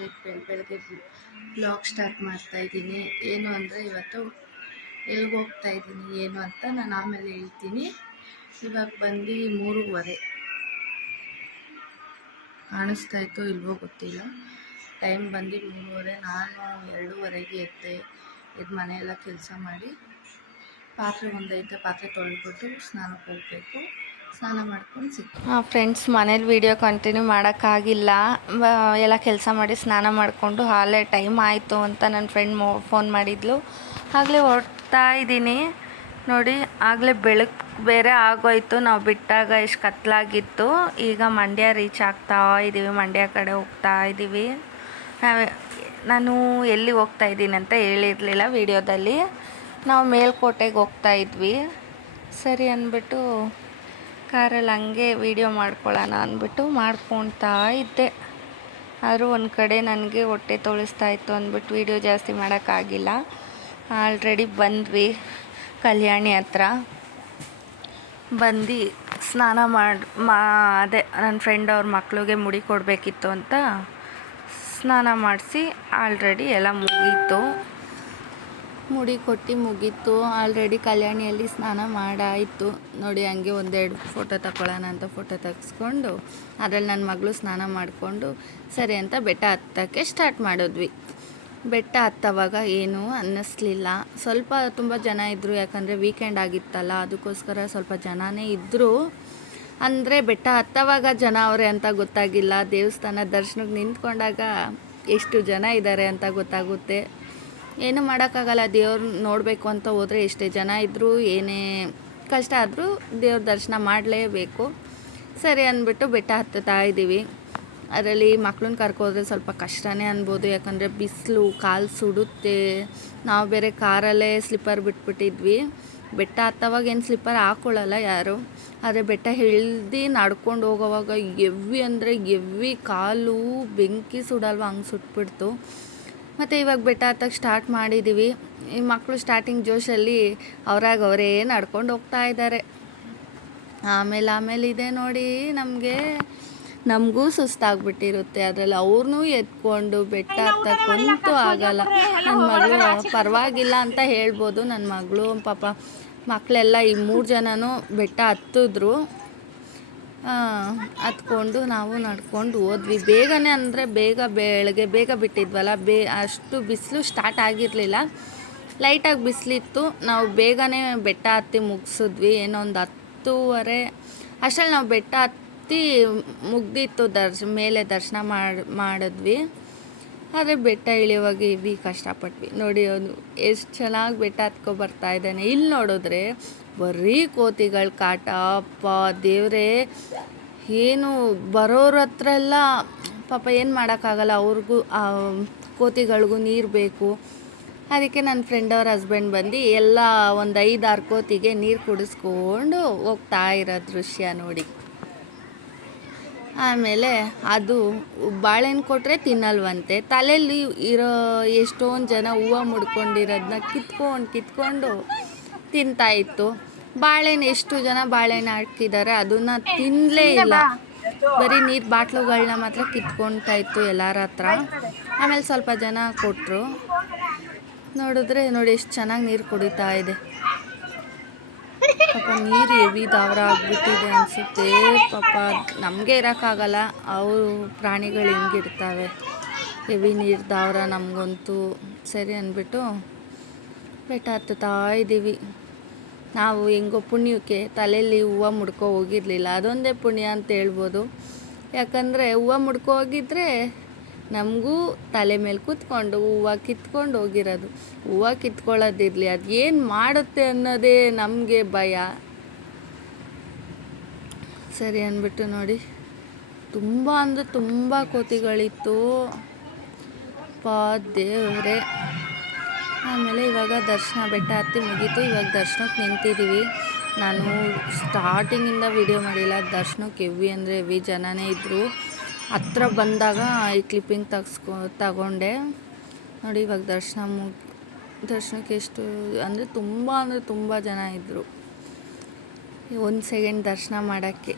ನಾಳೆ ಬೆಳಗ್ಗೆ blog start ಮಾಡ್ತಾಯಿದ್ದೀನಿ. ಏನು ಅಂದರೆ ಇವತ್ತು ಎಲ್ಲಿಗೆ ಹೋಗ್ತಾ ಇದ್ದೀನಿ ಏನು ಅಂತ ನಾನು ಆಮೇಲೆ ಹೇಳ್ತೀನಿ. ಇವಾಗ ಬಂದು 3:15 ಕಾಣಿಸ್ತಾ ಇತ್ತು, ಇಲ್ವೋ ಗೊತ್ತಿಲ್ಲ. ಟೈಮ್ ಬಂದು 3:15. ನಾನು 2:30ಗೆ ಎದ್ದು ಮನೆಯೆಲ್ಲ ಕೆಲಸ ಮಾಡಿ ಪಾತ್ರೆ ಒಂದೈತೆ, ಪಾತ್ರೆ ತೊಳೆದ್ಬಿಟ್ಟು ಸ್ನಾನಕ್ಕೆ ಹೋಗಬೇಕು. ಸ್ನಾನ ಮಾಡ್ಕೊಂಡು ಫ್ರೆಂಡ್ಸ್, ಮನೇಲಿ ವೀಡಿಯೋ ಕಂಟಿನ್ಯೂ ಮಾಡೋಕ್ಕಾಗಿಲ್ಲ. ಎಲ್ಲ ಕೆಲಸ ಮಾಡಿ ಸ್ನಾನ ಮಾಡಿಕೊಂಡು ಹಾಲೇ ಟೈಮ್ ಆಯಿತು ಅಂತ ನನ್ನ ಫ್ರೆಂಡ್ ಫೋನ್ ಮಾಡಿದ್ಲು. ಆಗಲೇ ಹೊರಡ್ತಾ ಇದ್ದೀನಿ ನೋಡಿ. ಆಗಲೇ ಬೆಳಕು ಬೇರೆ ಆಗೋಯ್ತು. ನಾವು ಬಿಟ್ಟಾಗ ಎಷ್ಟು ಕತ್ಲಾಗಿತ್ತು. ಈಗ ಮಂಡ್ಯ ರೀಚ್ ಆಗ್ತಾ ಇದ್ದೀವಿ, ಮಂಡ್ಯ ಕಡೆ ಹೋಗ್ತಾ ಇದ್ದೀವಿ. ನಾನು ಎಲ್ಲಿ ಹೋಗ್ತಾ ಇದ್ದೀನಿ ಅಂತ ಹೇಳಿರಲಿಲ್ಲ ವೀಡಿಯೋದಲ್ಲಿ. ನಾವು ಮೇಲ್ಕೋಟೆಗೆ ಹೋಗ್ತಾ ಇದ್ವಿ. ಸರಿ ಅಂದ್ಬಿಟ್ಟು ಕಾರಲ್ಲಿ ಹಂಗೆ ವೀಡಿಯೋ ಮಾಡ್ಕೊಳ್ಳೋಣ ಅಂದ್ಬಿಟ್ಟು ಮಾಡ್ಕೊಳ್ತಾ ಇದ್ದೆ. ಆದರೂ ಒಂದು ಕಡೆ ನನಗೆ ಹೊಟ್ಟೆ ತೊಳಿಸ್ತಾ ಇತ್ತು ಅಂದ್ಬಿಟ್ಟು ವೀಡಿಯೋ ಜಾಸ್ತಿ ಮಾಡೋಕ್ಕಾಗಿಲ್ಲ. ಆಲ್ರೆಡಿ ಬಂದ್ವಿ ಕಲ್ಯಾಣಿ ಹತ್ರ. ಬಂದು ಸ್ನಾನ ಅದೇ ನನ್ನ ಫ್ರೆಂಡ್ ಅವ್ರ ಮಕ್ಳಿಗೆ ಮುಡಿ ಕೊಡಬೇಕಿತ್ತು ಅಂತ ಸ್ನಾನ ಮಾಡಿಸಿ ಆಲ್ರೆಡಿ ಎಲ್ಲ ಮುಗೀತು. ಮುಡಿ ಕೊಟ್ಟು ಮುಗೀತು. ಆಲ್ರೆಡಿ ಕಲ್ಯಾಣಿಯಲ್ಲಿ ಸ್ನಾನ ಮಾಡಾಯಿತು ನೋಡಿ. ಹಂಗೆ ಒಂದೆರಡು ಫೋಟೋ ತಗೊಳ್ಳೋಣ ಅಂತ ಫೋಟೋ ತೆಗೆಸ್ಕೊಂಡು ಅದರಲ್ಲಿ ನನ್ನ ಮಗಳು ಸ್ನಾನ ಮಾಡಿಕೊಂಡು ಸರಿ ಅಂತ ಬೆಟ್ಟ ಹತ್ತಕ್ಕೆ ಸ್ಟಾರ್ಟ್ ಮಾಡಿದ್ವಿ. ಬೆಟ್ಟ ಹತ್ತವಾಗ ಏನೂ ಅನ್ನಿಸ್ಲಿಲ್ಲ. ಸ್ವಲ್ಪ ತುಂಬ ಜನ ಇದ್ದರು, ಯಾಕಂದರೆ ವೀಕೆಂಡ್ ಆಗಿತ್ತಲ್ಲ, ಅದಕ್ಕೋಸ್ಕರ ಸ್ವಲ್ಪ ಜನನೇ ಇದ್ದರು. ಅಂದರೆ ಬೆಟ್ಟ ಹತ್ತವಾಗ ಜನ ಅವರೇ ಅಂತ ಗೊತ್ತಾಗಿಲ್ಲ. ದೇವಸ್ಥಾನ ದರ್ಶನಕ್ಕೆ ನಿಂತ್ಕೊಂಡಾಗ ಎಷ್ಟು ಜನ ಇದ್ದಾರೆ ಅಂತ ಗೊತ್ತಾಗುತ್ತೆ. ಏನು ಮಾಡೋಕ್ಕಾಗಲ್ಲ, ದೇವ್ರು ನೋಡಬೇಕು ಅಂತ ಹೋದರೆ ಎಷ್ಟೇ ಜನ ಇದ್ದರೂ ಏನೇ ಕಷ್ಟ ಆದರೂ ದೇವ್ರ ದರ್ಶನ ಮಾಡಲೇಬೇಕು. ಸರಿ ಅಂದ್ಬಿಟ್ಟು ಬೆಟ್ಟ ಹತ್ತುತ್ತಾ ಇದ್ದೀವಿ. ಅದರಲ್ಲಿ ಮಕ್ಳನ್ನ ಕರ್ಕೋದ್ರೆ ಸ್ವಲ್ಪ ಕಷ್ಟನೇ ಅನ್ಬೋದು, ಯಾಕಂದರೆ ಬಿಸಿಲು, ಕಾಲು ಸುಡುತ್ತೆ. ನಾವು ಬೇರೆ ಕಾರಲ್ಲೇ ಸ್ಲಿಪ್ಪರ್ ಬಿಟ್ಬಿಟ್ಟಿದ್ವಿ. ಬೆಟ್ಟ ಹತ್ತವಾಗ ಏನು ಸ್ಲಿಪ್ಪರ್ ಹಾಕ್ಕೊಳ್ಳಲ್ಲ ಯಾರು, ಆದರೆ ಬೆಟ್ಟ ಇಳ್ದು ನಡ್ಕೊಂಡು ಹೋಗೋವಾಗ ಎವ್ವಿ ಅಂದರೆ ಎವ್ವಿ, ಕಾಲು ಬೆಂಕಿ ಸುಡಲ್ವ ಹಂಗೆ ಸುಟ್ಬಿಡ್ತು. ಮತ್ತು ಇವಾಗ ಬೆಟ್ಟ ಹತ್ತಕ್ಕೆ ಸ್ಟಾರ್ಟ್ ಮಾಡಿದ್ದೀವಿ. ಈ ಮಕ್ಕಳು ಸ್ಟಾರ್ಟಿಂಗ್ ಜೋಶಲ್ಲಿ ಅವರೇ ನಡ್ಕೊಂಡು ಹೋಗ್ತಾ ಇದ್ದಾರೆ. ಆಮೇಲೆ ಇದೆ ನೋಡಿ, ನಮಗೂ ಸುಸ್ತಾಗ್ಬಿಟ್ಟಿರುತ್ತೆ. ಅದರಲ್ಲಿ ಅವ್ರನ್ನೂ ಎತ್ಕೊಂಡು ಬೆಟ್ಟ ಹತ್ತಕ್ಕಂತೂ ಆಗಲ್ಲ. ನನ್ನ ಮಗಳು ಪರವಾಗಿಲ್ಲ ಅಂತ ಹೇಳ್ಬೋದು. ನನ್ನ ಮಗಳು ಪಾಪ ಮಕ್ಕಳೆಲ್ಲ ಈ 3 ಜನನೂ ಬೆಟ್ಟ ಹತ್ತಿದ್ರು. ಹತ್ಕೊಂಡು ನಾವು ನಡ್ಕೊಂಡು ಹೋದ್ವಿ. ಬೇಗನೆ ಅಂದರೆ ಬೆಳಗ್ಗೆ ಬೇಗ ಬಿಟ್ಟಿದ್ವಲ್ಲ, ಅಷ್ಟು ಬಿಸಿಲು ಸ್ಟಾರ್ಟ್ ಆಗಿರಲಿಲ್ಲ. ಲೈಟಾಗಿ ಬಿಸಿಲಿತ್ತು. ನಾವು ಬೇಗನೆ ಬೆಟ್ಟ ಹತ್ತಿ ಮುಗಿಸಿದ್ವಿ. ಏನೋ ಒಂದು 10:30 ಅಷ್ಟರಲ್ಲಿ ನಾವು ಬೆಟ್ಟ ಹತ್ತಿ ಮುಗ್ದಿತ್ತು. ಮೇಲೆ ದರ್ಶನ ಮಾಡಿದ್ವಿ. ಆದರೆ ಬೆಟ್ಟ ಇಳಿಯುವಾಗ ಇವಿ ಕಷ್ಟಪಟ್ವಿ ನೋಡಿ. ಅವನು ಎಷ್ಟು ಚೆನ್ನಾಗಿ ಬೆಟ್ಟ ಹತ್ಕೊಬರ್ತಾ ಇದ್ದಾನೆ. ಇಲ್ಲಿ ನೋಡಿದ್ರೆ ಬರೀ ಕೋತಿಗಳ ಕಾಟ. ಅಪ್ಪ ದೇವರೇ, ಏನು ಬರೋರ ಹತ್ರ ಎಲ್ಲ ಪಾಪ ಏನು ಮಾಡೋಕ್ಕಾಗಲ್ಲ. ಅವ್ರಿಗೂ ಕೋತಿಗಳಿಗೂ ನೀರು ಬೇಕು. ಅದಕ್ಕೆ ನನ್ನ ಫ್ರೆಂಡ್ ಅವ್ರ ಹಸ್ಬೆಂಡ್ ಬಂದು ಎಲ್ಲ ಒಂದು 5-6 ಕೋತಿಗೆ ನೀರು ಕುಡಿಸ್ಕೊಂಡು ಹೋಗ್ತಾ ಇರೋ ದೃಶ್ಯ ನೋಡಿ. ಆಮೇಲೆ ಅದು ಬಾಳೆಹಣ್ಣು ಕೊಟ್ಟರೆ ತಿನ್ನಲ್ವಂತೆ. ತಲೆಯಲ್ಲಿ ಇರೋ ಎಷ್ಟೊಂದು ಜನ ಹೂವು ಮುಡ್ಕೊಂಡಿರೋದನ್ನ ಕಿತ್ಕೊಂಡು ತಿಂತಾಯಿತ್ತು. ಬಾಳೆಹಣ್ಣು ಎಷ್ಟು ಜನ ಬಾಳೆಹಣ್ಣು ಹಾಕಿದ್ದಾರೆ, ಅದನ್ನು ತಿನ್ನಲೇ ಇಲ್ಲ. ಬರೀ ನೀರು ಬಾಟ್ಲುಗಳನ್ನ ಮಾತ್ರ ಕಿತ್ಕೊಳ್ತಾ ಇತ್ತು ಎಲ್ಲರ ಹತ್ರ. ಆಮೇಲೆ ಸ್ವಲ್ಪ ಜನ ಕೊಟ್ಟರು. ನೋಡಿದ್ರೆ ನೋಡಿ ಎಷ್ಟು ಚೆನ್ನಾಗಿ ನೀರು ಕುಡಿತಾ ಇದೆ. ಪಾಪ ನೀರು ಹೆವಿ ದಾವರ ಆಗಿಬಿಟ್ಟಿದೆ ಅನಿಸುತ್ತೆ. ಪಾಪ ನಮಗೆ ಇರೋಕ್ಕಾಗಲ್ಲ, ಅವರು ಪ್ರಾಣಿಗಳು ಹೆಂಗಿರ್ತವೆ. ಹೆವಿ ನೀರು ದಾವರ ನಮಗಂತೂ. ಸರಿ ಅಂದ್ಬಿಟ್ಟು ಬೆಟ್ಟ ಹತ್ತುತ್ತಾ ಇದ್ದೀವಿ. ನಾವು ಹೆಂಗೋ ಪುಣ್ಯಕ್ಕೆ ತಲೆಯಲ್ಲಿ ಹೂವು ಮುಡ್ಕೊ ಹೋಗಿರಲಿಲ್ಲ. ಅದೊಂದೇ ಪುಣ್ಯ ಅಂತ ಹೇಳ್ಬೋದು. ಯಾಕಂದರೆ ಹೂವು ಮುಡ್ಕೊ ಹೋಗಿದ್ರೆ ನಮಗೂ ತಲೆ ಮೇಲೆ ಕೂತ್ಕೊಂಡು ಹೂವು ಕಿತ್ಕೊಂಡು ಹೋಗಿರೋದು. ಹೂವು ಕಿತ್ಕೊಳ್ಳೋದಿರಲಿ, ಅದು ಏನು ಮಾಡುತ್ತೆ ಅನ್ನೋದೇ ನಮಗೆ ಭಯ. ಸರಿ ಅಂದ್ಬಿಟ್ಟು ನೋಡಿ, ತುಂಬ ಅಂದರೆ ತುಂಬ ಕೋತಿಗಳಿತ್ತು. ದೇವರೇ. ಆಮೇಲೆ ಇವಾಗ ದರ್ಶನ ಬೆಟ್ಟ ಹತ್ತಿ ಮುಗೀತು. ಇವಾಗ ದರ್ಶನಕ್ಕೆ ನಿಂತಿದ್ದೀವಿ. ನಾನು ಸ್ಟಾರ್ಟಿಂಗಿಂದ ವಿಡಿಯೋ ಮಾಡಿಲ್ಲ. ದರ್ಶನಕ್ಕೆ ಹೆವಿ ಅಂದರೆ ಹೆವಿ ಜನನೇ ಇದ್ದರು. ಹತ್ರ ಬಂದಾಗ ಈ ಕ್ಲಿಪ್ಪಿಂಗ್ ತಗೊಂಡೆ ನೋಡಿ. ಇವಾಗ ದರ್ಶನಕ್ಕೆ ಎಷ್ಟು ಅಂದರೆ ತುಂಬ ಜನ ಇದ್ದರು. 1 ಸೆಕೆಂಡ್ ದರ್ಶನ ಮಾಡೋಕ್ಕೆ